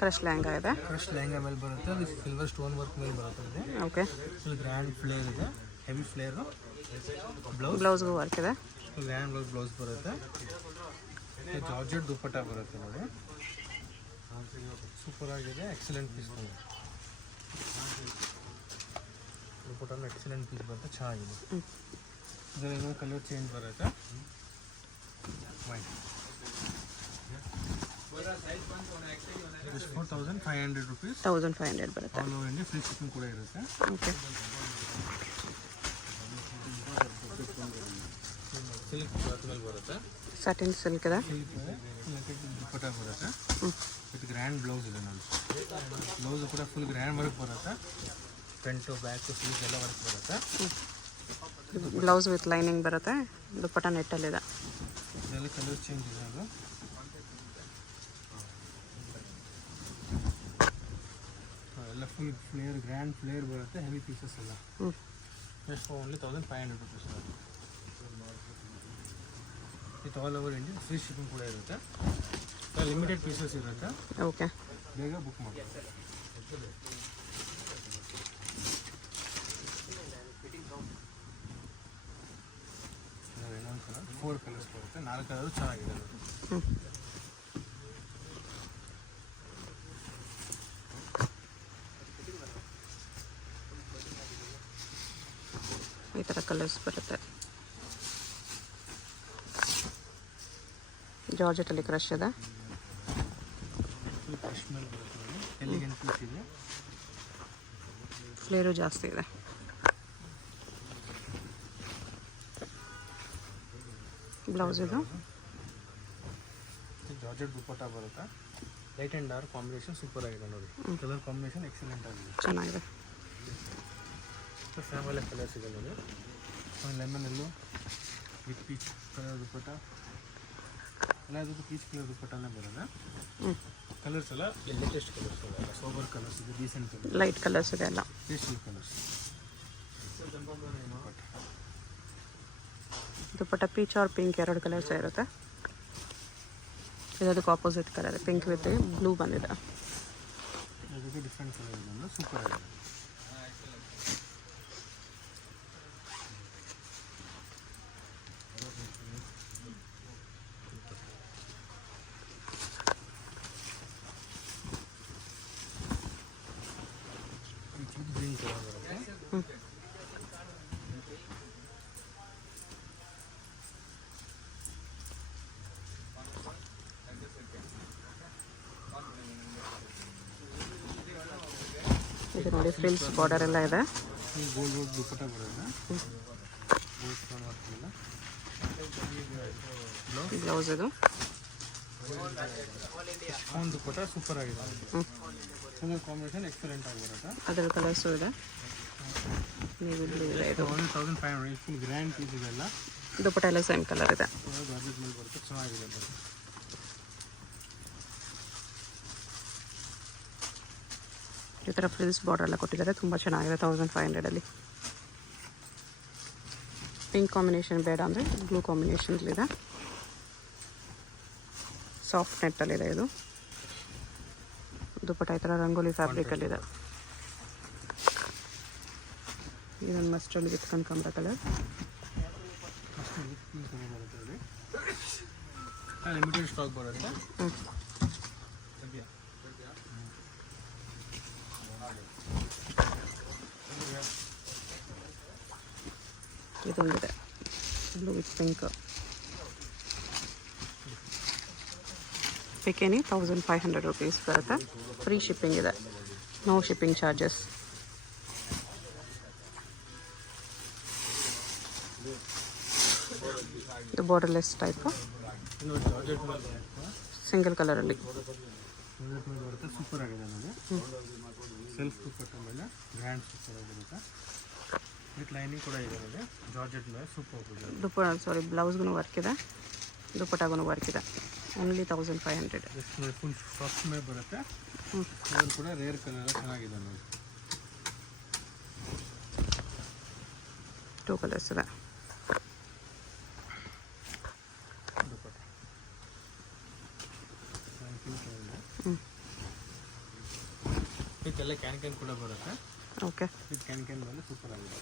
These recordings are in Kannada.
ಕ್ರಶ್ ಲೆಹಂಗಾ ಇದೆ. ಕ್ರಶ್ ಲೆಹಂಗಾ ಮೇಲೆ ಬರುತ್ತೆ. ಅದು ಸಿಲ್ವರ್ ಸ್ಟೋನ್ ವರ್ಕ್ ಮೇಲೆ ಬರುತ್ತೆ. ಓಕೆ. ಫುಲ್ ಗ್ರ್ಯಾಂಡ್ ಫ್ಲೇರ್ ಇದೆ, ಹೆವಿ ಫ್ಲೇರು. ಬ್ಲೌಸ್ಗೂ ವರ್ಕ್ ಇದೆ. ಫುಲ್ ಗ್ರ್ಯಾಂಡ್ ಬ್ಲೌಸ್ ಬರುತ್ತೆ. ಜಾರ್ಜೆಟ್ ದುಪ್ಪಟ್ಟ ಬರುತ್ತೆ ನೋಡಿ. ಸೂಪರ್ ಆಗಿದೆ, ಎಕ್ಸಲೆಂಟ್ ಪೀಸ್ ಬಂದು. ದುಪ್ಪಟ್ಟನು ಎಕ್ಸಲೆಂಟ್ ಪೀಸ್ ಬರುತ್ತೆ, ಚೆನ್ನಾಗಿದೆ. ಇದರಲ್ಲಿ ಕಲರ್ ಚೇಂಜ್ ಬರುತ್ತೆ. White 4500 rupees. 1500 ಬರುತ್ತೆ. All over India free shipping ಕೂಡ ಇರುತ್ತೆ. ಓಕೆ. ಸಿಲ್ಕ್ ಕ್ಲಾತ್ ಮೇಲೆ ಬರುತ್ತೆ. ಸಟಿನ್ ಸಿಲ್ಕ್ ಇದೆ. ದುಪ್ಪಟ್ಟ ಬರುತ್ತೆ. ವಿತ್ ಗ್ರ್ಯಾಂಡ್ ಬ್ಲೌಸ್ ಇದೆ ನೋಡಿ. ಬ್ಲೌಸ್ ಕೂಡ ಫುಲ್ ಗ್ರ್ಯಾಂಡ್ ವರ್ಕ್ ಬರುತ್ತೆ. ಫ್ರಂಟು ಬ್ಯಾಕು ಸ್ಲೀವ್ಸ್ ಎಲ್ಲ ವರ್ಕ್ ಬರುತ್ತೆ. ಬ್ಲೌಸ್ ವಿತ್ ಲೈನಿಂಗ್ ಬರುತ್ತೆ. ದುಪ್ಪಟ್ಟ ನೆಟ್ಟಲ್ಲಿದೆ. ಇದೆಲ್ಲ ಕಲರ್ ಚೇಂಜ್ ಇದೆ. ಅದು ಎಲ್ಲ ಫುಲ್ ಫ್ಲೇರ್, ಗ್ರ್ಯಾಂಡ್ ಫ್ಲೇರ್ ಬರುತ್ತೆ. ಹೆವಿ ಪೀಸಸ್ ಎಲ್ಲ. Just only 1500 rupees. With all over India free shipping ಕೂಡ ಇರುತ್ತೆ. ಲಿಮಿಟೆಡ್ ಪೀಸಸ್ ಇರುತ್ತೆ. ಓಕೆ. ಬೇಗ ಬುಕ್ ಮಾಡಿ. ಇನ್ನೊಂದು ಕಲರ್ 4 ಕಲರ್ಸ್ ಬರುತ್ತೆ. 4 ಕಲರು ಚೆನ್ನಾಗಿದೆ. ಈ ಥರ ಕಲರ್ಸ್ ಬರುತ್ತೆ. ಜಾರ್ಜೆಟಲ್ಲಿ ಕ್ರಶ್ ಇದೆ. ಫ್ಲೇರು ಜಾಸ್ತಿ ಇದೆ. ಬ್ಲೌಸ್ ಇದು ಜಾರ್ಜೆಟ್ ದುಪ್ಪಟ್ಟ ಬರುತ್ತೆ. Light and dark combination super ಆಗಿದೆ ನೋಡಿ. ಕಲರ್ ಕಾಂಬಿನೇಷನ್ ಎಕ್ಸಲೆಂಟ್ ಆಗಿದೆ, ಚೆನ್ನಾಗಿದೆ. ಫ್ಯಾಮಿಲಿ ಕಲರ್ಸ್ ಇದೆ ನೋಡಿ. Lemon yellow with peach colour dupatta ಎಲ್ಲ. ಅದಕ್ಕೆ ಪೀಚ್ ಕಲರ್ ದುಪ್ಪಟ್ಟನೇ ಬರೋಲ್ಲ. ಕಲರ್ಸ್ ಎಲ್ಲ ಲೇಟೆಸ್ಟ್ ಕಲರ್ಸ್ ಎಲ್ಲ ಸೋಬರ್ ಕಲರ್ಸ್ ಇದೆ, ಡೀಸೆಂಟ್ ಕಲರ್, ಲೈಟ್ ಕಲರ್ಸ್ ಇದೆ ಎಲ್ಲ. Pastel colours. Dupatta peach or pink 2 colours ಇರುತ್ತೆ. ಇದಕ್ಕೆ opposite colour pink with blue ಬಂದಿದೆ. ಅದಕ್ಕೆ ಡಿಫ್ರೆಂಟ್ ಕಲರ್ ಇದೆ, ಸೂಪರ್ ಆಗಿದೆ. ಗ್ರೀನ್ ಕಲರ್ ಬರುತ್ತೆ. ಇದು ನೋಡಿ ಫ್ರಿಲ್ಸ್ ಬಾರ್ಡರ್ ಎಲ್ಲ ಇದೆ. ಗೋಲ್ಡ್ ರೋಡ್ ದುಪ್ಪಟ್ಟ ಬರುತ್ತೆ. ಬ್ಲೌಸ್ ಇದು ಸ್ಟೋನ್ ದುಪ್ಪಟ್ಟ ಸೂಪರ್ ಆಗಿದೆ. ಕಲರ್ ಕಾಂಬಿನೇಷನ್ ಎಕ್ಸಲೆಂಟ್ ಆಗಿ ಬರುತ್ತೆ. ಅದರ ಕಲರ್ಸು ಇದೆ. ನೀವು ಬ್ಲೂ ಇದೆ. ಇದು 1500 ಫುಲ್ ಗ್ರ್ಯಾಂಡ್ ಪೀಸ್ ಇದೆಲ್ಲ. ದುಪ್ಪಟ್ಟ ಎಲ್ಲ ಸೇಮ್ ಕಲರ್ ಇದೆ. ಜಾರ್ಜೆಟ್ ಮೇಲೆ ಬರುತ್ತೆ, ಚೆನ್ನಾಗಿದೆ ಬರುತ್ತೆ. ಈ ಥರ ಫ್ರಿಲ್ಸ್ ಬಾರ್ಡರ್ ಎಲ್ಲ ಕೊಟ್ಟಿದ್ದಾರೆ, ತುಂಬ ಚೆನ್ನಾಗಿದೆ. 1500ಅಲ್ಲಿ ಪಿಂಕ್ ಕಾಂಬಿನೇಷನ್ ಬೇಡ ಅಂದರೆ ಬ್ಲೂ ಕಾಂಬಿನೇಷನ್ಲಿದೆ. ಸಾಫ್ಟ್ ನೆಟ್ಟಲ್ಲಿದೆ ಇದು. ದುಪ್ಪಟ್ಟ ಈ ಥರ ರಂಗೋಲಿ ಫ್ಯಾಬ್ರಿಕಲ್ಲಿದೆ. ಇದೊಂದು ಮಸ್ಟರ್ಡ್ ವಿತ್ ಕನಕಾಂಬರ ಕಲರ್. ಲಿಮಿಟೆಡ್ ಸ್ಟಾಕ್ ಬರುತ್ತೆ. ಇದೊಂದಿದೆ ಬ್ಲೂ ವಿತ್ ಪಿಂಕ್. ಬಿಕಿನಿ 1500 rupees ಬರುತ್ತೆ. ಫ್ರೀ ಶಿಪ್ಪಿಂಗ್ ಇದೆ, ನೋ ಶಿಪ್ಪಿಂಗ್ ಚಾರ್ಜಸ್. ಇದು ಬಾರ್ಡರ್ಲೆಸ್ ಟೈಪ್, ಸಿಂಗಲ್ ಕಲರಲ್ಲಿ ಬರುತ್ತೆ. ಸೂಪರ್ ಆಗಿದೆ ನೋಡಿ. ಸೆಲ್ಫ್ ದುಪ್ಪಟ್ಟ ಮೇಲೆ ಗ್ರ್ಯಾಂಡ್ ಸೂಪರ್ ಆಗಿರುತ್ತೆ. ವಿತ್ ಲೈನಿಂಗ್ ಕೂಡ ಇದೆ ನೋಡಿ. ಜಾರ್ಜೆಟ್ ಮೇಲೆ ಸೂಪರ್ ಇದೆ. ಬ್ಲೌಸ್ಗೂ ವರ್ಕ್ ಇದೆ, ದುಪ್ಪಟ್ಟಾಗೂ ವರ್ಕ್ ಇದೆ. ಓನ್ಲಿ 1500. ಫುಲ್ ಸಾಫ್ಟ್ ಮೇಲೆ ಬರುತ್ತೆ. ಕಲರ್ ಕೂಡ ರೇರ್ ಕಲರ್ ಚೆನ್ನಾಗಿದೆ ನೋಡಿ. 2 ಕಲರ್ಸ್ ಇದೆ. ಪಿಂಕ್ ಹ್ಞೂ ಇದೆಲ್ಲ ಕ್ಯಾನ್ ಕೂಡ ಬರುತ್ತೆ. ಓಕೆ. ಇದು ಕ್ಯಾನ್ ಬಂದು ಸೂಪರ್ ಆಗಿದೆ.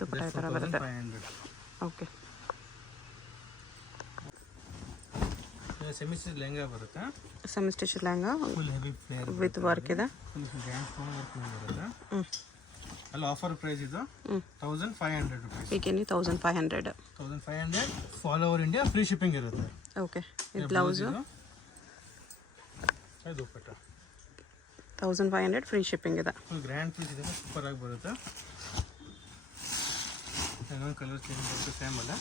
ದುಪ್ಪಟ್ಟ ಈ ಥರ ಬರುತ್ತೆ. 500. ಓಕೆ. ಸೆಮಿ ಸ್ಟಿಚ್ ಲೆಹಂಗಾ ಬರುತ್ತೆ. Semi stitch lehenga full heavy flare with work ಇದೆ. ಫುಲ್ ಗ್ರ್ಯಾಂಡ್ ಸ್ಟೋನ್ ವರ್ಕ್ ಬರುತ್ತೆ. ಹ್ಞೂ ಅಲ್ಲ ಆಫರ್ ಪ್ರೈಸ್ ಇದು 1500 rupees. ಈಗೇನಿ 1500. 1500 all over India free shipping ಇರುತ್ತೆ. ಓಕೆ. ಇದು ಬ್ಲೌಸು ಇದು ದುಪ್ಪಟ್ಟ 1500 ಫ್ರೀ ಶಿಪ್ಪಿಂಗ್ ಇದೆ. ಫುಲ್ ಗ್ರ್ಯಾಂಡ್ ಪೀಸ್ ಇದೆ, ಸೂಪರ್ ಆಗಿ ಬರುತ್ತೆ. ಇನ್ನೊಂದು ಕಲರ್ ಚೇಂಜ್ ಬರುತ್ತೆ, ಸೇಮ್ ಅಲ್ಲ.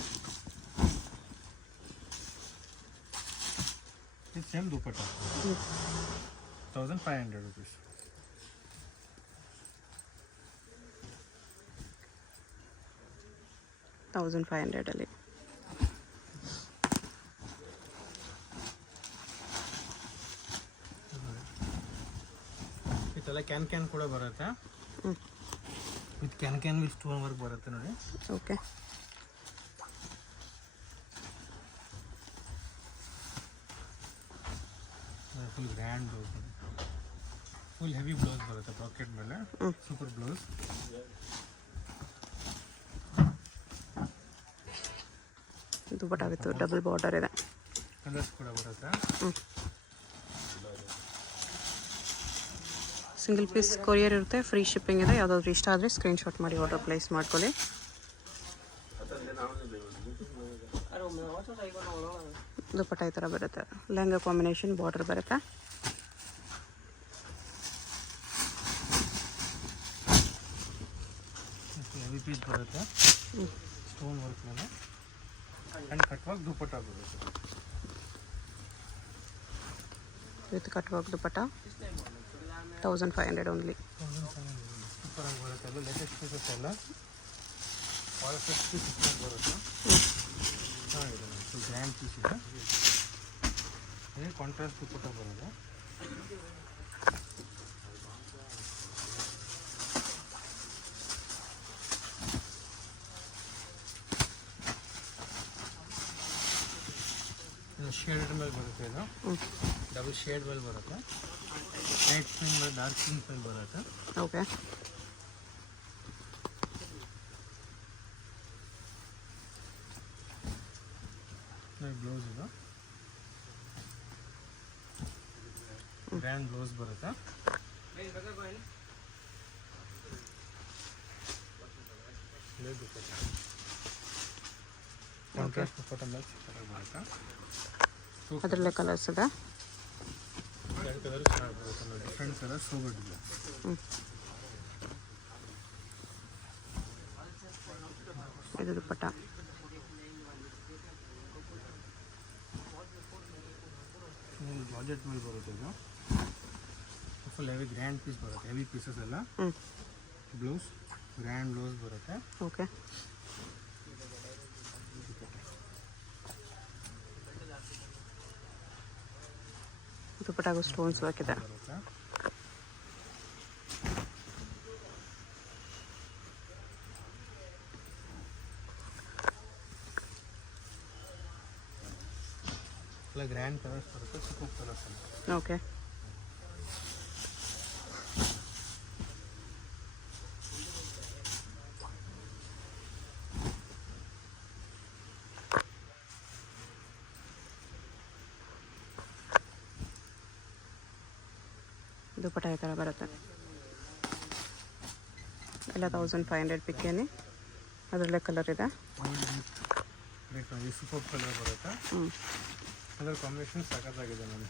ಇದು ಸೇಮ್ ದುಪ್ಪಟ್ಟ 1500 rupees. $1500 ಇದೆಲ್ಲ ಕ್ಯಾನ್ ಕೂಡ ಬರುತ್ತೆ. With can with stone work ಬರುತ್ತೆ ನೋಡಿ. Okay. Full grand blouse, full heavy blouse ಬರುತ್ತೆ ಪಾಕೆಟ್ ಮೇಲೆ. Super blouse. Dupatta with double border ಇದೆ. ಕಲರ್ಸ್ ಕೂಡ ಬರುತ್ತೆ. ಸಿಂಗಲ್ ಪೀಸ್ ಕೊರಿಯರ್ ಇರುತ್ತೆ, ಫ್ರೀ ಶಿಪ್ಪಿಂಗ್ ಇದೆ. ಯಾವುದಾದ್ರು ಇಷ್ಟ ಆದರೆ ಸ್ಕ್ರೀನ್ಶಾಟ್ ಮಾಡಿ ಆರ್ಡರ್ ಪ್ಲೇಸ್ ಮಾಡ್ಕೊಳ್ಳಿ. ದುಪ್ಪಟ್ಟ ಈ ಥರ ಬರುತ್ತೆ. ಲೆಹಂಗಾ ಕಾಂಬಿನೇಷನ್ ಬಾರ್ಡರ್ ಬರುತ್ತೆ. ಹೆವಿ ಪೀಸ್ ಬರುತ್ತೆ ಸ್ಟೋನ್ ವರ್ಕ್ ಮೇಲೆ ಆ್ಯಂಡ್ ಕಟ್ ವರ್ಕ್ ದುಪ್ಪಟ್ಟ ಬರುತ್ತೆ. With cut work dupatta 1500 only. Super ಆಗಿ ಬರುತ್ತೆ. ಎಲ್ಲ ಲೇಟೆಸ್ಟ್ ಪೀಸಸ್ ಎಲ್ಲ ಭಾಳ ಫ್ರೆಶ್ ಪೀಸಸ್ ಬರುತ್ತೆ. ಚೆನ್ನಾಗಿದೆ, ಫುಲ್ ಗ್ರ್ಯಾಂಡ್ ಪೀಸ್ ಇದೆ. ಅದೇ ಕಾಂಟ್ರಾಸ್ಟ್ ದುಪ್ಪಟ್ಟ ಬರುತ್ತೆ. ಶೇಡ್ ಮೇಲೆ ಬರುತ್ತೆ. ಇದು ಡಬಲ್ ಶೇಡ್ ಮೇಲೆ ಬರುತ್ತೆ. ಲೈಟ್ ಪಿಂಕ್ ಮೇಲೆ ಡಾರ್ಕ್ ಪಿಂಕ್ ಮೇಲೆ ಬರುತ್ತೆ. ಓಕೆ. ಬ್ಲೌಸ್ ಇದು ಗ್ರ್ಯಾಂಡ್ ಬ್ಲೌಸ್ ಬರುತ್ತೆ. ಕಾಂಟ್ರಾಸ್ಟ್ ದುಪ್ಪಟ್ಟ ಮೇಲೆ ಸೂಪರ್ ಬರುತ್ತೆ. ಅದರಲ್ಲೇ ಕಲರ್ಸ್ ಇದೆ. ಎರಡು ಕಲರ್ ಚೆನ್ನಾಗಿ ಬರುತ್ತೆ ನೋಡಿ. ಡಿಫ್ರೆಂಟ್ ಕಲರ್ ಸೂಪರ್ ಇದೆ. ಇದು ದುಪ್ಪಟ್ಟ ಜಾರ್ಜೆಟ್ ಮೇಲೆ ಬರುತ್ತೆ. ಇದು ಫುಲ್ ಹೆವಿ ಗ್ರ್ಯಾಂಡ್ ಪೀಸ್ ಬರುತ್ತೆ. ಹೆವಿ ಪೀಸಸ್ ಎಲ್ಲ. ಬ್ಲೌಸ್ ಗ್ರ್ಯಾಂಡ್ ಬ್ಲೌಸ್ ಬರುತ್ತೆ. ಓಕೆ. ದುಪ್ಪಟ್ಟಾಗೂ ಸ್ಟೋನ್ಸ್ ವರ್ಕ್ ಇದೆ. ಎಲ್ಲ ಗ್ರ್ಯಾಂಡ್ ಕಲರ್ಸ್ ಬರುತ್ತೆ, ಸೂಪರ್ ಕಲರ್ಸ್ ಎಲ್ಲ. ಓಕೆ. ದುಪ್ಪಟ್ಟ ಈ ಥರ ಬರುತ್ತೆ. ಎಲ್ಲ 1500 ಪಿಕ್ಕೇನಿ. ಅದರಲ್ಲೇ ಕಲರ್ ಇದೆ. ಸೂಪರ್ ಕಲರ್ ಬರುತ್ತೆ. ಕಲರ್ ಕಾಂಬಿನೇಷನ್ ಸಖತ್ತಾಗಿದೆ ನೋಡಿ.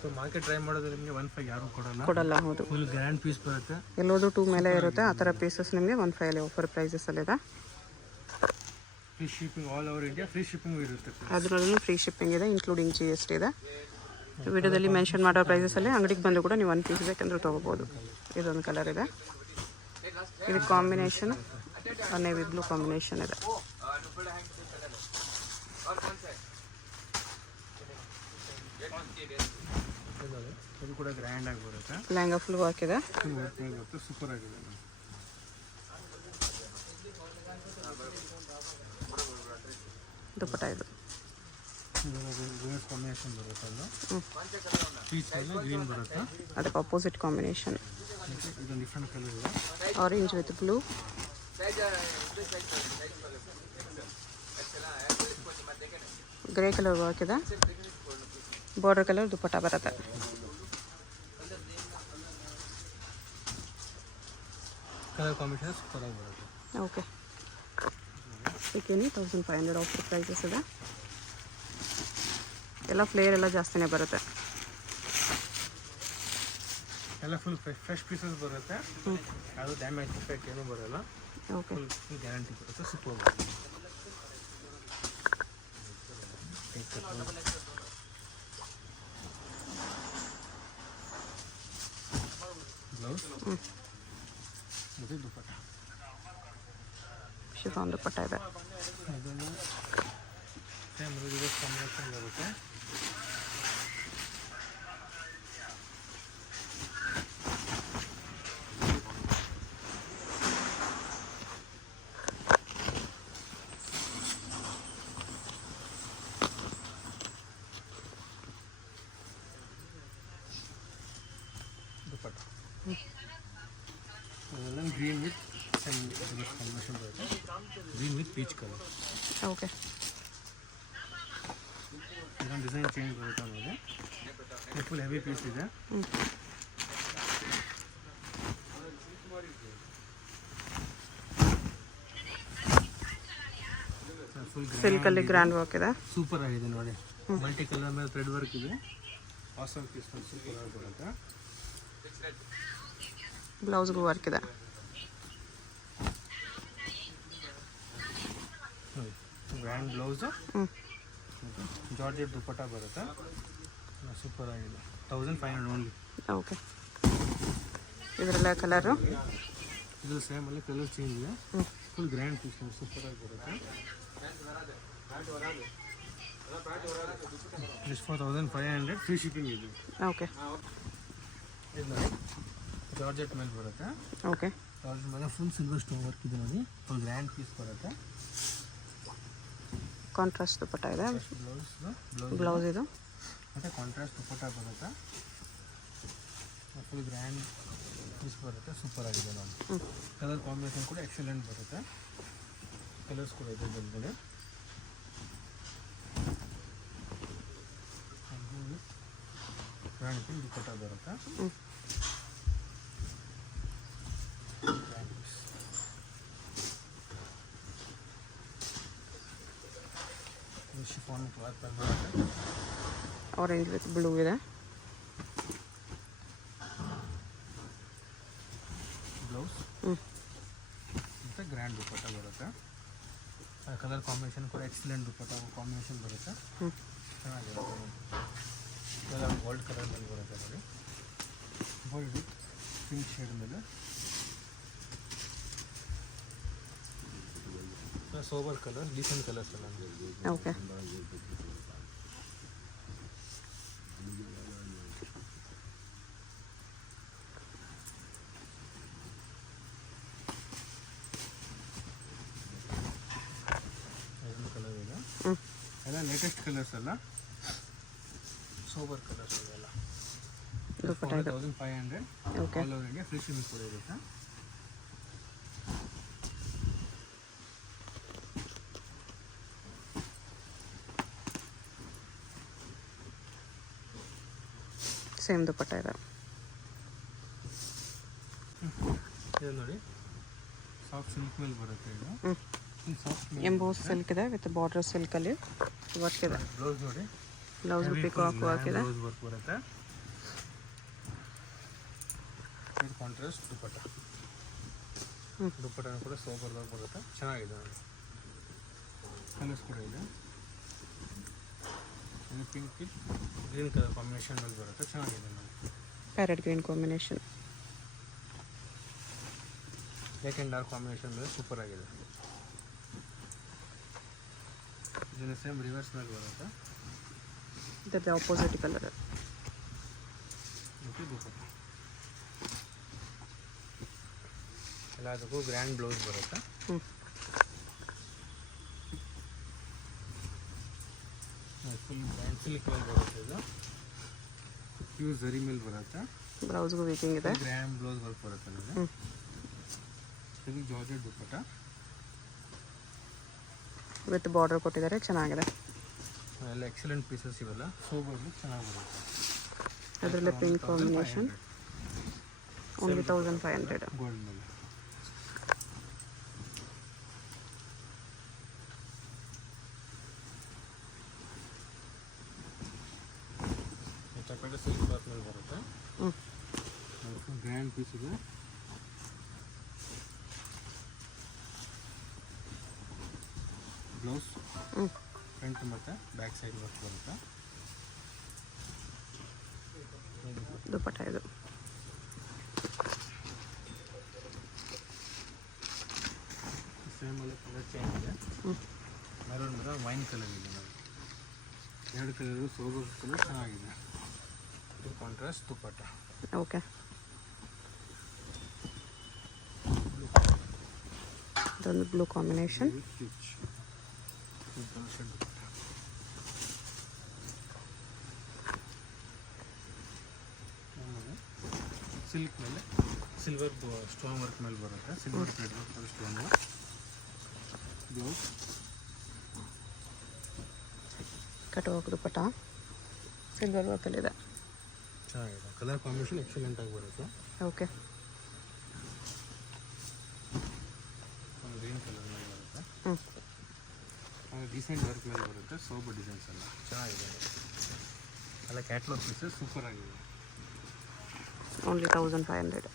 ಸೊ ಮಾರ್ಕೆಟ್ ಟ್ರೈ ಮಾಡೋದು ನಿಮಗೆ 15 ಯಾರು ಕೊಡಲ್ಲ. ಹೌದು. ಫುಲ್ ಗ್ರ್ಯಾಂಡ್ ಪೀಸ್ ಬರುತ್ತೆ. ಎಲ್ಲೋದು 2 ಮೇಲೆ ಇರುತ್ತೆ. ಆ ಥರ ಪೀಸಸ್ ನಿಮಗೆ 15 ಆಫರ್ ಪ್ರೈಸಸಲ್ಲಿದೆ. Free shipping all over India free shipping ಇರುತ್ತೆ. ಅದರಲ್ಲೂ ಫ್ರೀ ಶಿಪ್ಪಿಂಗ್ ಇದೆ, ಇನ್ಕ್ಲೂಡಿಂಗ್ GST ಇದೆ. ವಿಡಿಯೋದಲ್ಲಿ ಮೆನ್ಷನ್ ಮಾಡೋ ಪ್ರೈಸಸಲ್ಲಿ ಅಂಗಡಿಗೆ ಬಂದು ಕೂಡ ನೀವು 1 ಪೀಸ್ ಬೇಕಂದ್ರೆ ತೊಗೋಬೋದು. ಇದೊಂದು ಕಲರ್ ಇದೆ. ಇದು ಕಾಂಬಿನೇಷನ್ ನೇವಿ ಬ್ಲೂ ಕಾಂಬಿನೇಷನ್ ಇದೆ. ಇದು ಕೂಡ ಗ್ರ್ಯಾಂಡ್ ಆಗಿ ಬರುತ್ತೆ. ಲೆಹಂಗಾ ಫುಲ್ ವರ್ಕ್ ಇದೆ. ಫುಲ್ ವರ್ಕ್ ಮೇಲೆ ಬರುತ್ತೆ, ಸೂಪರ್ ಆಗಿದೆ ಮ್ಯಾಮ್. ದುಪ್ಪಟ್ಟ ಇದು ಕಾಂಬಿನೇಷನ್ ಬರುತ್ತೆ ಅಲ್ಲ, ಪೀಚ್ ಮೇಲೆ ಗ್ರೀನ್ ಬರುತ್ತೆ. ಅದಕ್ಕೆ ಆಪೋಸಿಟ್ ಕಾಂಬಿನೇಷನ್. ಇದು ಡಿಫ್ರೆಂಟ್ ಕಲರ್ ಇದೆ, orange with blue. Grey colour work ಇದೆ. ಬಾರ್ಡರ್ ಕಲರ್ ದುಪ್ಪಟ್ಟ ಬರುತ್ತೆ. ಕಲರ್ ಕಾಂಬಿನೇಷನ್ ಸೂಪರ್ ಆಗಿ ಬರುತ್ತೆ. ಓಕೆ, ಇದಕ್ಕೇನು 1500 ಆಫರ್ ಪ್ರೈಸಸ್ ಇದೆ. ಎಲ್ಲ ಫ್ಲೇರ್ ಎಲ್ಲ ಜಾಸ್ತಿನೇ ಬರುತ್ತೆ. ಎಲ್ಲ ಫುಲ್ ಫ್ರೆಶ್ ಪೀಸಸ್ ಬರುತ್ತೆ, ಯಾವುದು ಡ್ಯಾಮೇಜ್ ಎಫೆಕ್ಟ್ ಏನೂ ಬರೋಲ್ಲ. ಓಕೆ, ಫುಲ್ ಗ್ಯಾರಂಟಿ ಬರುತ್ತೆ, ಸೂಪರ್ ಬರುತ್ತೆ. ಬ್ಲೌಸ್ ಮತ್ತು ದುಪ್ಪಟ್ಟ, ಶಿಫಾನ್ ದುಪ್ಪಟ್ಟ ಇದೆ. ಅದನ್ನು ಸೇಮ್ ರಿವರ್ಸ್ ಕಾಂಬಿನೇಷನ್ ಬರುತ್ತೆ. ದುಪ್ಪಟ್ಟ ಅದೆಲ್ಲ green with same reverse combination ಬರುತ್ತೆ, green with peach colour. Okay, ಇದೊಂದು ಡಿಸೈನ್ ಚೇಂಜ್ ಬರುತ್ತೆ ಆಮೇಲೆ. ಫುಲ್ ಹೆವಿ ಪೀಸ್ ಇದೆ. ಫುಲ್ ಸಿಲ್ಕಲ್ಲಿ ಗ್ರ್ಯಾಂಡ್ ವರ್ಕ್ ಇದೆ. ಸೂಪರ್ ಆಗಿದೆ ನೋಡಿ, ಮಲ್ಟಿ ಕಲರ್ ಮೇಲೆ ಥ್ರೆಡ್ ವರ್ಕ್ ಇದೆ. ಆಸಮ್ ಪೀಸ್ ಸೂಪರ್ ಆಗಿ ಬರುತ್ತೆ. ಬ್ಲೌಸ್ಗೂ ವರ್ಕ್ ಇದೆ. ಗ್ರ್ಯಾಂಡ್ ಬ್ಲೌಸು, ಜಾರ್ಜೆಟ್ ದುಪ್ಪಟ್ಟ ಬರುತ್ತೆ, ಸೂಪರ್ ಆಗಿದೆ. 1500 ಓನ್ಲಿ. ಓಕೆ, ಇದರಲ್ಲ ಕಲರು ಇದು ಸೇಮ್ ಅಲ್ಲಿ ಕಲರ್ ಚೇಂಜ್ ಇದೆ. ಫುಲ್ ಗ್ರ್ಯಾಂಡ್ ಪೀಸ್ ಸೂಪರ್ ಆಗಿ ಬರುತ್ತೆ. ಜಸ್ಟ್ 4500, ಫ್ರೀ ಶಿಪ್ಪಿಂಗ್ ಇದು. ಓಕೆ, ಇದು ನೋಡಿ ಜಾರ್ಜೆಟ್ ಮೇಲೆ ಬರುತ್ತೆ. ಓಕೆ, ಜಾರ್ಜೆಟ್ ಮೇಲೆ ಫುಲ್ ಸಿಲ್ವರ್ ಸ್ಟೋನ್ ವರ್ಕ್ ಇದೆ ನೋಡಿ, ಫುಲ್ ಗ್ರ್ಯಾಂಡ್ ಪೀಸ್ ಬರುತ್ತೆ. ಕಾಂಟ್ರಾಸ್ಟ್ ದುಪ್ಪಟ್ಟ ಇದೆ. ಬ್ಲೌಸ್ ಇದು ಮತ್ತು ಕಾಂಟ್ರಾಸ್ಟ್ ದುಪ್ಪಟ್ಟ ಬರುತ್ತೆ, ಫುಲ್ ಗ್ರ್ಯಾಂಡ್ ಪೀಸ್ ಬರುತ್ತೆ, ಸೂಪರ್ ಆಗಿದೆ ನೋಡಿ. ಕಲರ್ ಕಾಂಬಿನೇಷನ್ ಕೂಡ ಎಕ್ಸಲೆಂಟ್ ಬರುತ್ತೆ, ಕಲರ್ಸ್ ಕೂಡ ಇದೆ ಬಂದ್ಮೇಲೆ. ಗ್ರ್ಯಾಂಡ್ ಪೀಸ್ ದುಪ್ಪಟ್ಟ ಬರುತ್ತೆ. ಶಿಫಾನ್ ಕ್ಲಾತ್ ಬರುತ್ತೆ, ಆರೆಂಜ್ ವಿತ್ ಬ್ಲೂ ಇದೆ. ಬ್ಲೌಸ್ ಮತ್ತು ಗ್ರ್ಯಾಂಡ್ ದುಪ್ಪಟ್ಟ ಬರುತ್ತೆ. ಕಲರ್ ಕಾಂಬಿನೇಷನ್ ಕೂಡ ಎಕ್ಸಲೆಂಟ್ ದುಪ್ಪಟ್ಟ ಕಾಂಬಿನೇಷನ್ ಬರುತ್ತೆ, ಚೆನ್ನಾಗಿರುತ್ತೆ. ಇದೆಲ್ಲ ಗೋಲ್ಡ್ ಕಲರ್ ಮೇಲೆ ಬರುತ್ತೆ ನೋಡಿ, ಗೋಲ್ಡ್ ವಿತ್ ಪಿಂಕ್ ಶೇಡ್ ಮೇಲೆ. ಸೋಬರ್ ಕಲರ್, ಡೀಸೆಂಟ್ ಕಲರ್ಸ್ ಎಲ್ಲ. ಓಕೆ, ಕಲರ್ ಇದೆ, ಎಲ್ಲ ಲೇಟೆಸ್ಟ್ ಕಲರ್ಸ್ ಅಲ್ಲ, ಸೋಬರ್ ಕಲರ್ಸ್ ಇದೆಲ್ಲ. 1500. Okay, all over India free shipping ಕೂಡ ಇರುತ್ತೆ. ಸೇಮ್ ದುಪ್ಪಟ್ಟ ಇದೆ. ಇದು ನೋಡಿ ಸಾಫ್ಟ್ ಸಿಲ್ಕ್ ಮೇಲೆ ಬರುತ್ತೆ. ಇದು ಸಾಫ್ಟ್ ಎಂಬೋಸ್ ಸಿಲ್ಕ್ ಇದೆ ವಿತ್ ಬಾರ್ಡರ್ ಸಿಲ್ಕಲ್ಲಿ ವರ್ಕ್ ಇದೆ. ಬ್ಲೌಸ್ ನೋಡಿ, ಬ್ಲೌಸ್ ಪಿಕಾಕ್ ವರ್ಕ್ ಇದೆ. ಬ್ಲೌಸ್ ವರ್ಕ್ ಬರುತ್ತೆ. ಇದು ಕಾಂಟ್ರಾಸ್ಟ್ ದುಪ್ಪಟ್ಟ, ದುಪ್ಪಟ್ಟ ಕೂಡ ಸೋಬರ್ ವರ್ಕ್ ಬರುತ್ತೆ, ಚೆನ್ನಾಗಿದೆ ನೋಡಿ. ಕಲರ್ಸ್ ಕೂಡ ಇದೆ. ಇದು pink with green colour combination ಮೇಲೆ ಬರುತ್ತೆ, ಚೆನ್ನಾಗಿದೆ ನೋಡಿ. Parrot green combination, black and dark combination ಮೇಲೆ ಸೂಪರ್ ಆಗಿದೆ. ಇದನ್ನು ಸೇಮ್ ರಿವರ್ಸ್ ಮೇಲೆ ಬರುತ್ತೆ. ಇದರ ಆಪೋಸಿಟ್ ಕಲರ್ ವಿತ್ ದುಪ್ಪಟ್ಟ. ಎಲ್ಲದಕ್ಕೂ ಗ್ರ್ಯಾಂಡ್ ಬ್ಲೌಸ್ ಬರುತ್ತೆ. ಹ್ಞೂ ಫುಲ್ ಗ್ರ್ಯಾಂಡ್ ಸಿಲ್ಕ್ ಮೇಲೆ ಬರುತ್ತೆ. ಇದು ಪ್ಯೂರ್ ಝರಿ ಮೇಲೆ ಬರುತ್ತೆ. ಬ್ಲೌಸ್ಗೂ ವೀಕಿಂಗ್ ಇದೆ. ಗ್ರ್ಯಾಂಡ್ ಬ್ಲೌಸ್ ವರ್ಕ್ ಬರುತ್ತೆ ನನಗೆ. ಹ್ಞೂ ಇದು ಜಾರ್ಜೆಟ್ ದುಪ್ಪಟ್ಟ. ವಿತ್ ಬಾರ್ಡರ್ ಕೊಟ್ಟಿದ್ದಾರೆ, ಚೆನ್ನಾಗಿದೆ. ಎಲ್ಲ ಎಕ್ಸಲೆಂಟ್ ಪೀಸಸ್ ಇವೆಲ್ಲ. ಸೋಬರ್ಲಿ ಚೆನ್ನಾಗಿ ಬರುತ್ತೆ. ಅದರಲ್ಲಿ ಪಿಂಕ್ ಕಾಂಬಿನೇಷನ್ ಓನ್ಲಿ 1500. ಗೋಲ್ಡ್ ಮೇಲೆ ಚಪ್ಪಟೆ ಸಿಲ್ಕ್ ವರ್ಕ್ ಮೇಲೆ ಬರುತ್ತೆ. ಹ್ಞೂ ಗ್ರ್ಯಾಂಡ್ ಪೀಸ್ ಇದೆ. ಬ್ಲೌಸ್ ಹ್ಞೂ ಫ್ರಂಟ್ ಮತ್ತು ಬ್ಯಾಕ್ ಸೈಡ್ ವರ್ಕ್ ಬರುತ್ತೆ. ದುಪ್ಪಟ್ಟ ಇದು. ಸೇಮ್ ಅಲ್ಲಿ ಕಲರ್ ಚೇಂಜ್ ಇದೆ. ಹ್ಞೂ ಮೆರೂನ್ ಮೇಲೆ ವೈನ್ ಕಲರ್ ಇದೆ. ನೋಡಿ, ಎರಡು ಕಲರು ಸೋಬರ್ ಕಲರ್ ಚೆನ್ನಾಗಿದೆ. ಇದು ಕಾಂಟ್ರಾಸ್ಟ್ ದುಪ್ಪಟ್ಟ. ಓಕೆ, ಇದೊಂದು blue combination. With peach dupatta. Silk ಮೇಲೆ ಸಿಲ್ವರ್ ಸ್ಟೋನ್ ವರ್ಕ್ ಮೇಲೆ ಬರುತ್ತೆ. Silver thread work stone work. Blouse cut work dupatta silver ವರ್ಕಲ್ಲಿದೆ. ಚೆನ್ನಾಗಿದೆ. ಕಲರ್ ಕಾಂಬಿನೇಷನ್ ಎಕ್ಸಲೆಂಟ್ ಆಗಿ ಬರುತ್ತೆ. ಓಕೆ, ಗ್ರೀನ್ ಕಲರ್ ಮೇಲೆ ಬರುತ್ತೆ. ಹ್ಞೂ ಡೀಸೆಂಟ್ ವರ್ಕ್ ಮೇಲೆ ಬರುತ್ತೆ. ಸೋಬರ್ ಡಿಸೈನ್ಸ್ ಎಲ್ಲ ಚೆನ್ನಾಗಿದೆ. ಎಲ್ಲ ಕ್ಯಾಟ್ಲಾಗ್ ಪೀಸಸ್ ಸೂಪರ್ ಆಗಿದೆ. Only 1500.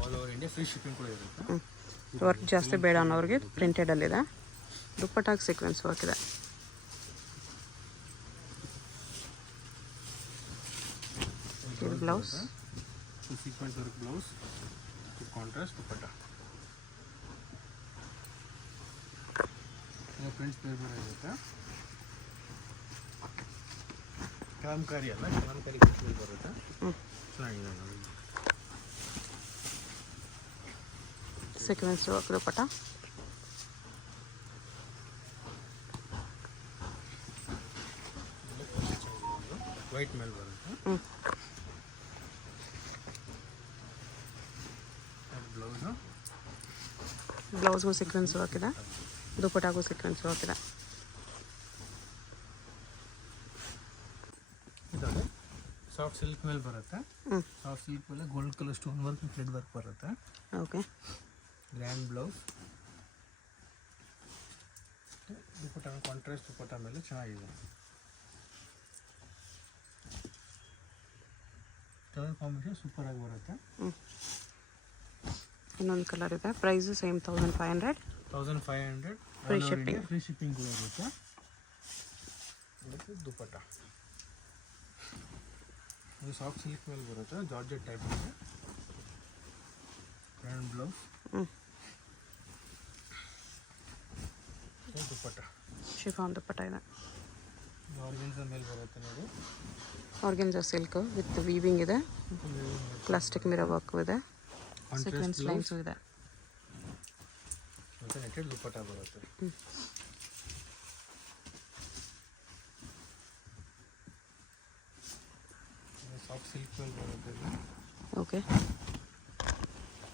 All over India free shipping ಕೂಡ ಇರುತ್ತೆ. ಹ್ಞೂ ವರ್ಕ್ ಜಾಸ್ತಿ ಬೇಡ ಅನ್ನೋರಿಗೆ ಪ್ರಿಂಟೆಡಲ್ಲಿದೆ. ದುಪ್ಪಟ್ಟಾಗಿ ಸೀಕ್ವೆನ್ಸ್ ವರ್ಕ್ ಇದೆ. ಇದು blouse. Sequence work blouse, contrast dupatta. Friends ಬೇರೆ ಬೇರೆ ಇರುತ್ತೆ. ಕಲಂಕಾರಿ ಅಲ್ಲ, ಕಲಂಕಾರಿ ಮೇಲೆ ಬರುತ್ತೆ. ಹ್ಞೂ ಚೆನ್ನಾಗಿದೆ ನೋಡಿ. ಸೀಕ್ವೆನ್ಸ್ ವರ್ಕ್ ದುಪ್ಪಟ್ಟ. ವೈಟ್ ಮೇಲೆ ಬರುತ್ತೆ. ಹ್ಞೂ ಬ್ಲೌಸು ಬ್ಲೌಸ್ಗೂ ಸೀಕ್ವೆನ್ಸ್ ವರ್ಕ್ ಇದೆ. ದುಪ್ಪಟ್ಟಾಗೂ ಸೀಕ್ವೆನ್ಸ್ ವರ್ಕ್ ಇದೆ. ಇದಾವೆ. ಸಾಫ್ಟ್ ಸಿಲ್ಕ್ ಮೇಲೆ ಬರುತ್ತೆ. ಹ್ಞೂ ಸಾಫ್ಟ್ ಸಿಲ್ಕ್ ಮೇಲೆ gold colour stone work thread work ಬರುತ್ತೆ. Okay, grand blouse. Dupatta contrast dupatta ಮೇಲೆ ಚೆನ್ನಾಗಿದೆ. ಕಲರ್ ಕಾಂಬಿನೇಷನ್ ಸೂಪರ್ ಆಗಿ ಬರುತ್ತೆ. ಹ್ಞೂ ಇನ್ನೊಂದು ಕಲರ್ ಇದೆ. Price same 1500. 1500 free shipping. Free shipping ಕೂಡ ಇರುತ್ತೆ. ಮತ್ತು ದುಪ್ಪಟ್ಟ ಇದು ಸಾಫ್ಟ್ ಸಿಲ್ಕ್ ಮೇಲೆ ಬರುತ್ತೆ. ಜಾರ್ಜೆಟ್ ಟೈಪ್ ಇದೆ. Grand blouse. ಹ್ಞೂ ದುಪ್ಪಟ್ಟ ಶಿಫಾನ್ ದುಪ್ಪಟ್ಟ ಇದೆ. ಆರ್ಗೆನ್ಸಾ ಮೇಲೆ ಬರುತ್ತೆ ನೋಡಿ. ಆರ್ಗೆನ್ಸಾ ಸಿಲ್ಕ್ ವಿತ್ ವೀವಿಂಗ್ ಇದೆ. ಪ್ಲಾಸ್ಟಿಕ್ ಮಿರರ್ ವರ್ಕ್ ಇದೆ. ಸೀಕ್ವೆನ್ಸ್ ಲೈನ್ಸು ಇದೆ. ಮತ್ತು ನೆಟ್ಟೆಡ್ ದುಪ್ಪಟ್ಟ ಬರುತ್ತೆ. ಹ್ಞೂ ಸಾಫ್ಟ್ ಸಿಲ್ಕ್ ಮೇಲೆ ಬರುತ್ತೆ. ಓಕೆ,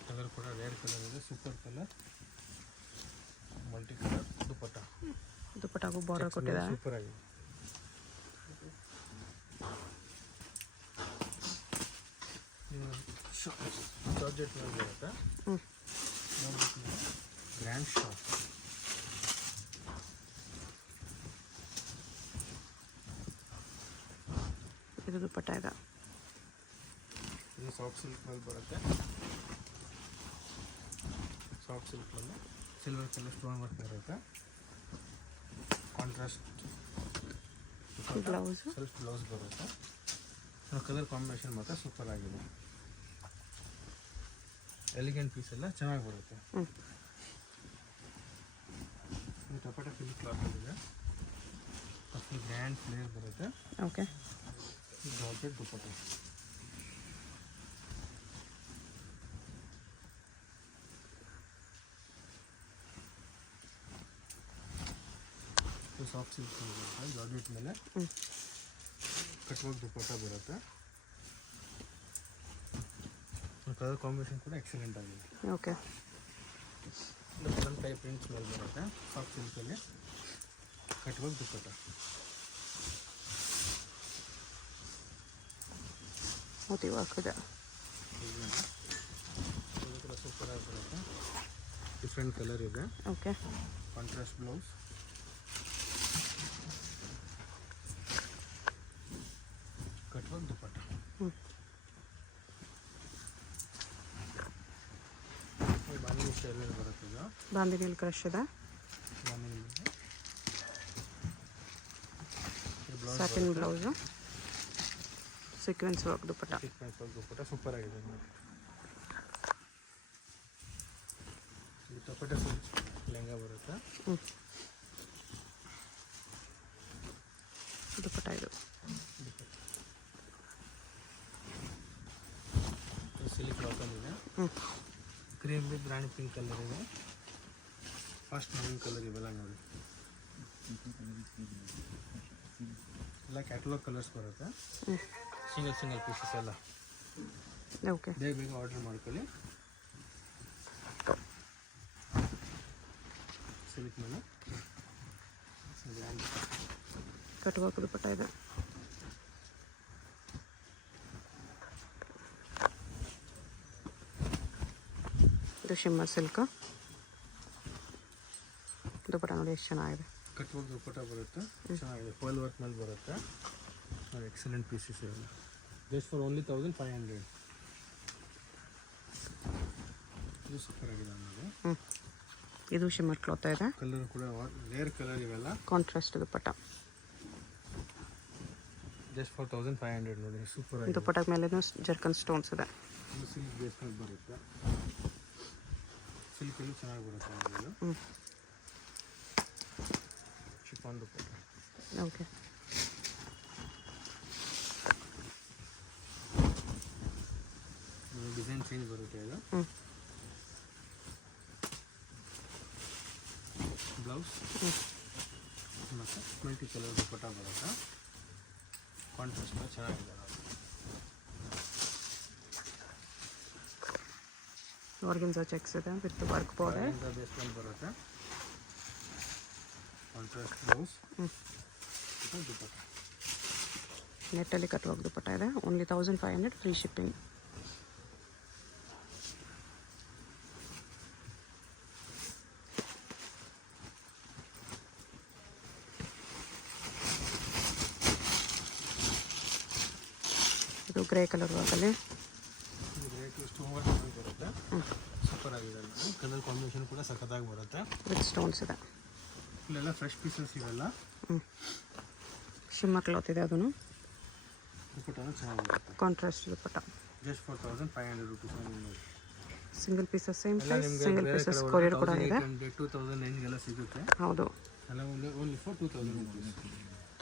ಕಲರ್ ಕೂಡ ರೇರ್ ಕಲರ್ ಇದೆ. ಸೂಪರ್ ಕಲರ್ ಮಲ್ಟಿ ಕಲರ್ ದುಪ್ಪಟ್ಟ. ದುಪ್ಪಟ್ಟಾಗೂ ಬಾರ್ಡರ್ ಕೊಟ್ಟಿದ್ದಾರೆ. ಸೂಪರ್ ಆಗಿದೆ. ಜಾರ್ಜೆಟ್ ಮೇಲೆ ಬರುತ್ತೆ. ಹ್ಞೂ ಗ್ರ್ಯಾಂಡ್ ಶಾಪ್. ಇದು ದುಪ್ಪಟ್ಟ ಇದೆ. ಇದು ಸಾಫ್ಟ್ ಸಿಲ್ಕ್ ಮೇಲೆ ಬರುತ್ತೆ. ಸಾಫ್ಟ್ ಸಿಲ್ಕ್ ಮೇಲೆ ಸಿಲ್ವರ್ ಕಲರ್ ಸ್ಟೋನ್ ವರ್ಕ್ ಬರುತ್ತೆ. ಕಾಂಟ್ರಾಸ್ಟ್ ಬ್ಲೌಸು ಸೆಲ್ಫ್ ಬ್ಲೌಸ್ ಬರುತ್ತೆ. ಕಲರ್ ಕಾಂಬಿನೇಷನ್ ಮಾತ್ರ ಸೂಪರ್ ಆಗಿದೆ. ಎಲಿಗೆಂಟ್ ಪೀಸ್ ಎಲ್ಲ ಚೆನ್ನಾಗಿ ಬರುತ್ತೆ. ಹ್ಞೂ ಇದು ಟೊಪಟ ಫಿಲ್ ಕ್ಲಾತ್ ಇದೆ. ಫುಲ್ ಗ್ರ್ಯಾಂಡ್ ಫ್ಲೇರ್ ಬರುತ್ತೆ. ಓಕೆ, ಜಾರ್ಜೆಟ್ ದುಪ್ಪಟ್ಟ. ಸಾಫ್ಟ್ ಸಿಲ್ಕ್ ಬರುತ್ತೆ, ಜಾರ್ಜೆಟ್ ಮೇಲೆ ಕಟ್ವರ್ಕ್ ದುಪ್ಪಟ್ಟ ಬರುತ್ತೆ. ಕಲರ್ ಕಾಂಬಿನೇಷನ್ ಕೂಡ ಎಕ್ಸಲೆಂಟ್ ಆಗಿದೆ. ಓಕೆ, ಫ್ರಂಟ್ ಕೈ ಪ್ರಿಂಟ್ಸ್ ಮೇಲೆ ಬರುತ್ತೆ, ಸಾಫ್ಟ್ ಸಿಲ್ಕಲ್ಲಿ ಕಟ್ವರ್ಕ್ ದುಪ್ಪಟ್ಟ. ಮೋತಿ ವರ್ಕ್ ಇದೆ. ಇದು ಕೂಡ ಸೂಪರ್ ಆಗಿ ಬರುತ್ತೆ, ಡಿಫ್ರೆಂಟ್ ಕಲರ್ ಇದೆ. ಓಕೆ, ಕಾಂಟ್ರಾಸ್ಟ್ ಬ್ಲೌಸ್, ಕಟ್ವರ್ಕ್ ದುಪ್ಪಟ್ಟ. ಬಾಂಧಿ ಸ್ಟೈಲಲ್ಲಿ ಬರುತ್ತೆ ಇದು. ಬಾಂದಿನಿಯಲ್ಲಿ ಕ್ರಶ್ ಇದೆ. ಸಾಟಿನ್ ಬ್ಲೌಸು, ಸೀಕ್ವೆನ್ಸ್ ವರ್ಕ್ ದುಪ್ಪಟ್ಟ. ಸೀಕ್ವೆನ್ಸ್ ವರ್ಕ್ ದುಪ್ಪಟ್ಟ ಸೂಪರ್ ಆಗಿದೆ ನೋಡಿ. ಇದು ದುಪ್ಪಟ್ಟ ಲೆಹಂಗಾ ಬರುತ್ತೆ. ದುಪ್ಪಟ್ಟ ಇದು ಸಿಲ್ಕ್ ಕಾಟನ್ ಇದೆ. Cream with Rani pink colour ಇದೆ. ಫಸ್ಟ್ ಮೂವಿಂಗ್ ಕಲರ್ ಇವೆಲ್ಲ ನೋಡಿ, ಎಲ್ಲ ಕ್ಯಾಟಲಾಗ್ ಕಲರ್ಸ್ ಬರುತ್ತೆ. ಸಿಂಗಲ್ ಪೀಸಸ್ ಎಲ್ಲ. ಓಕೆ, ಬೇಗ ಆರ್ಡರ್ ಮಾಡ್ಕೊಳ್ಳಿ. ಸಿಲ್ಕ್ ಮೇಲೆ ಕಟ್ ವರ್ಕ್ ದುಪ್ಪಟ್ಟ ಇದೆ. ಇದು ಶಿಮ್ಮರ್ ಸಿಲ್ಕ್ ದುಪ್ಪಟ್ಟ ನೋಡಿ ಎಷ್ಟು ಚೆನ್ನಾಗಿದೆ. ಕಟ್ ವರ್ಕ್ ದುಪ್ಪಟ್ಟ ಬರುತ್ತೆ, ಚೆನ್ನಾಗಿದೆ. ಫಾಯಿಲ್ ವರ್ಕ್ ಮೇಲೆ ಬರುತ್ತೆ. ಎಕ್ಸಲೆಂಟ್ ಪೀಸಸ್ ಇವೆಲ್ಲ. Just for only 1500. ಇದು ಸೂಪರ್ ಆಗಿದೆ ನಮಗೆ. ಇದು ಶಿಮ್ಮರ್ ಕ್ಲಾತ್ ಇದೆ. ಕಲರ್ ಕೂಡ ರೇರ್ ಕಲರ್ ಇವೆಲ್ಲ. ಕಾಂಟ್ರಾಸ್ಟ್ ದುಪ್ಪಟ್ಟ. ಜಸ್ಟ್ ಫಾರ್ 1500 ನೋಡಿ, ಸೂಪರ್ ಆಗಿದೆ. ದುಪ್ಪಟ್ಟ ಮೇಲೆ ಜರ್ಕನ್ ಸ್ಟೋನ್ಸ್ ಇದೆ. ಇದು ಸಿಲ್ಕ್ ಬೇಸ್ ಮೇಲೆ ಬರುತ್ತೆ. ಸಿಲ್ಕಲ್ಲಿ ಚೆನ್ನಾಗಿ ಬರುತ್ತೆ ಇದು. ಶಿಫಾನ್ ದುಪ್ಪಟ್ಟ. ಓಕೆ, ಡಿಸೈನ್ ಚೇಂಜ್ ಬರುತ್ತೆ ಇದು. ಬ್ಲೌಸ್ ಮತ್ತು ಮಲ್ಟಿ ಕಲರ್ ದುಪ್ಪಟ್ಟ ಬರುತ್ತೆ. ಕಾಂಟ್ರಾಸ್ಟ್ ಚೆನ್ನಾಗಿದೆ. ಆರ್ಗನ್ಸಾ ಚೆಕ್ಸ್ ಇದೆ ವಿತ್ ವರ್ಕ್ ಬಾರ್ಡರ್. ಬೇಸ್ಮೆಂಟ್ ಬರುತ್ತೆ. Contrast blouse dupatta. ನೆಟ್ಟಲ್ಲಿ ಕಟ್ ವರ್ಕ್ ದುಪ್ಪಟ್ಟ ಇದೆ. Only 1500, free shipping. ಇದು ಗ್ರೇ ಕಲರ್ ವರ್ಕಲ್ಲಿ ಸ್ಟೋನ್ ವರ್ಕ್ ಬರುತ್ತೆ. ಸೂಪರ್ ಆಗಿದೆ. ಕಲರ್ ಕಾಂಬಿನೇಷನ್ ಕೂಡ ಸಖತ್ತಾಗಿ ಬರುತ್ತೆ. ವಿತ್ ಸ್ಟೋನ್ಸ್ ಇದೆ. ಇಲ್ಲೆಲ್ಲ ಫ್ರೆಶ್ ಪೀಸಸ್ ಇವೆಲ್ಲ. ಶಿಮ್ಮರ್ ಕ್ಲಾತ್ ಇದೆ. ಅದನ್ನು ದುಪ್ಪಟ್ಟ ಚೆನ್ನಾಗಿ ಬರುತ್ತೆ. Contrast dupatta. Just for 1500 rupees. Single pieces same price. Single pieces courier ಕೂಡ ಇದೆ. 2000 ರೇಂಜ್ಗೆಲ್ಲ ಸಿಗುತ್ತೆ. ಹೌದು, ಎಲ್ಲ ಓನ್ಲಿ ಫಾರ್ 2000 ರುಪೀಸ್.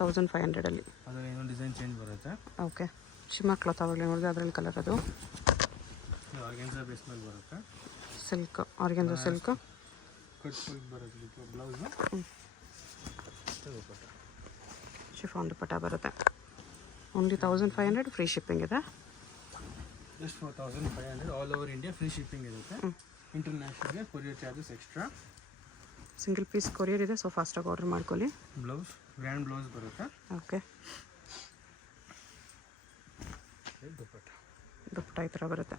1500 ಅಲ್ಲಿ. ಅದರಲ್ಲಿ ಏನೋ ಡಿಸೈನ್ ಚೇಂಜ್ ಬರುತ್ತೆ. ಓಕೆ, ಶಿಮ್ಮರ್ ಕ್ಲಾತ್ ಆವಾಗಲೇ ನೋಡಿದೆ. ಅದರಲ್ಲಿ ಕಲರ್ ಅದು ಆರ್ಗೆನ್ಸಾ ಬೇಸ್ ಮೇಲೆ ಬರುತ್ತೆ. Silk, organza silk. Cut silk ಬರುತ್ತೆ. ಬ್ಲೌಸು ದುಪ್ಪಟ್ಟ. ಶಿಫಾನ್ ದುಪ್ಪಟ್ಟ ಬರುತ್ತೆ. ಓನ್ಲಿ 1500, ಫ್ರೀ ಶಿಪ್ಪಿಂಗ್ ಇದೆ. Just for 1500 all over India free shipping ಇರುತ್ತೆ. ಇಂಟರ್ನ್ಯಾಷನಲ್ಗೆ courier charges extra. Single piece courier ಇದೆ, ಸೊ ಫಾಸ್ಟಾಗಿ ಆರ್ಡರ್ ಮಾಡ್ಕೊಳ್ಳಿ. ಬ್ಲೌಸ್ ಗ್ರ್ಯಾಂಡ್ ಬ್ಲೌಸ್ ಬರುತ್ತೆ. ಓಕೆ, ದುಪ್ಪಟ್ಟ. ದುಪ್ಪಟ್ಟ ಈ ಥರ ಬರುತ್ತೆ.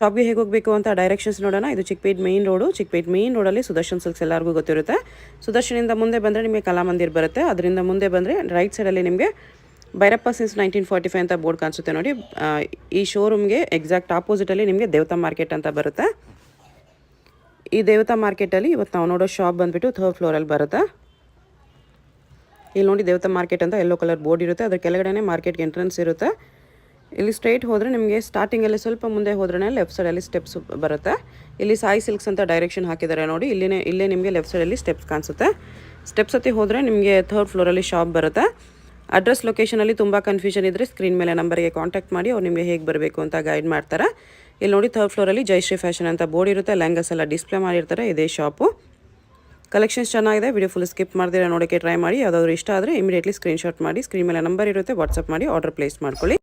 ಶಾಪ್ಗೆ ಹೇಗೆ ಹೋಗಬೇಕು ಅಂತ ಡೈರೆಕ್ಷನ್ಸ್ ನೋಡೋಣ. ಇದು Chickpet main road. Chickpet main ರೋಡಲ್ಲಿ ಸುದರ್ಶನ್ ಸಿಲ್ಕ್ಸ್ ಎಲ್ಲರಿಗೂ ಗೊತ್ತಿರುತ್ತೆ. ಸುದರ್ಶನಿಂದ ಮುಂದೆ ಬಂದರೆ ನಿಮಗೆ ಕಲಾಮಂದಿರ್ ಬರುತ್ತೆ. ಅದರಿಂದ ಮುಂದೆ ಬಂದರೆ ರೈಟ್ ಸೈಡಲ್ಲಿ ನಿಮಗೆ ಭೈರಪ್ಪ ಸಿನ್ಸ್ 1945 ಅಂತ ಬೋರ್ಡ್ ಕಾಣಿಸುತ್ತೆ ನೋಡಿ. ಈ ಶೋರೂಮ್ಗೆ ಎಕ್ಸಾಕ್ಟ್ ಆಪೋಸಿಟಲ್ಲಿ ನಿಮಗೆ ದೇವತಾ ಮಾರ್ಕೆಟ್ ಅಂತ ಬರುತ್ತೆ. ಈ ದೇವತಾ ಮಾರ್ಕೆಟಲ್ಲಿ ಇವತ್ತು ನಾವು ನೋಡೋ ಶಾಪ್ ಬಂದುಬಿಟ್ಟು 3rd ಫ್ಲೋರಲ್ಲಿ ಬರುತ್ತೆ. ಇಲ್ಲಿ ನೋಡಿ ದೇವತಾ ಮಾರ್ಕೆಟ್ ಅಂತ ಯೆಲ್ಲೋ ಕಲರ್ ಬೋರ್ಡ್ ಇರುತ್ತೆ. ಅದ್ರ ಕೆಳಗಡೆ ಮಾರ್ಕೆಟ್ಗೆ ಎಂಟ್ರೆನ್ಸ್ ಇರುತ್ತೆ. ಇಲ್ಲಿ ಸ್ಟ್ರೈಟ್ ಹೋದರೆ ನಿಮಗೆ ಸ್ಟಾರ್ಟಿಂಗಲ್ಲಿ ಸ್ವಲ್ಪ ಮುಂದೆ ಹೋದ್ರೆ ಲೆಫ್ಟ್ ಸೈಡಲ್ಲಿ ಸ್ಟೆಪ್ಸ್ ಬರುತ್ತೆ. ಇಲ್ಲಿ ಸಾಯಿ ಸಿಲ್ಕ್ಸ್ ಅಂತ ಡೈರೆಕ್ಷನ್ ಹಾಕಿದ್ದಾರೆ ನೋಡಿ. ಇಲ್ಲೇ ನಿಮಗೆ ಲೆಫ್ಟ್ ಸೈಡಲ್ಲಿ ಸ್ಟೆಪ್ಸ್ ಕಾಣಿಸುತ್ತೆ. ಸ್ಟೆಪ್ಸ್ ಹತ್ತಿ ಹೋದರೆ ನಿಮಗೆ 3rd ಫ್ಲೋರಲ್ಲಿ ಶಾಪ್ ಬರುತ್ತೆ. ಅಡ್ರೆಸ್ ಲೊಕೇಶನಲ್ಲಿ ತುಂಬ ಕನ್ಫ್ಯೂಷನ್ ಇದ್ದರೆ ಸ್ಕ್ರೀನ್ ಮೇಲೆ ನಂಬರ್ಗೆ ಕಾಂಟ್ಯಾಕ್ಟ್ ಮಾಡಿ ಅವ್ರು ನಿಮಗೆ ಹೇಗೆ ಬರಬೇಕು ಅಂತ ಗೈಡ್ ಮಾಡ್ತಾರೆ. ಇಲ್ಲಿ ನೋಡಿ 3rd ಫ್ಲೋರಲ್ಲಿ ಜಯಶ್ರೀ ಫ್ಯಾಷನ್ ಅಂತ ಬೋರ್ಡ್ ಇರುತ್ತೆ. ಲೆಹಂಗಾಸ್ ಎಲ್ಲ ಡಿಸ್ಪ್ಲೇ ಮಾಡಿರ್ತಾರೆ. ಇದೇ ಶಾಪು. ಕಲೆಕ್ಷನ್ಸ್ ಚೆನ್ನಾಗಿದೆ. ವಿಡಿಯೋ ಫುಲ್ ಸ್ಕಿಪ್ ಮಾಡ್ದಿರ ನೋಡೋಕ್ಕೆ ಟ್ರೈ ಮಾಡಿ. ಯಾವುದಾದ್ರು ಇಷ್ಟ ಆದರೆ ಇಮಿಡಿಯೇಟ್ಲಿ ಸ್ಕ್ರೀನ್ಶಾಟ್ ಮಾಡಿ, ಸ್ಕ್ರೀನ್ ಮೇಲೆ ನಂಬರ್ ಇರುತ್ತೆ, ವಾಟ್ಸಪ್ ಮಾಡಿ ಆರ್ಡರ್ ಪ್ಲೇಸ್ ಮಾಡ್ಕೊಳ್ಳಿ.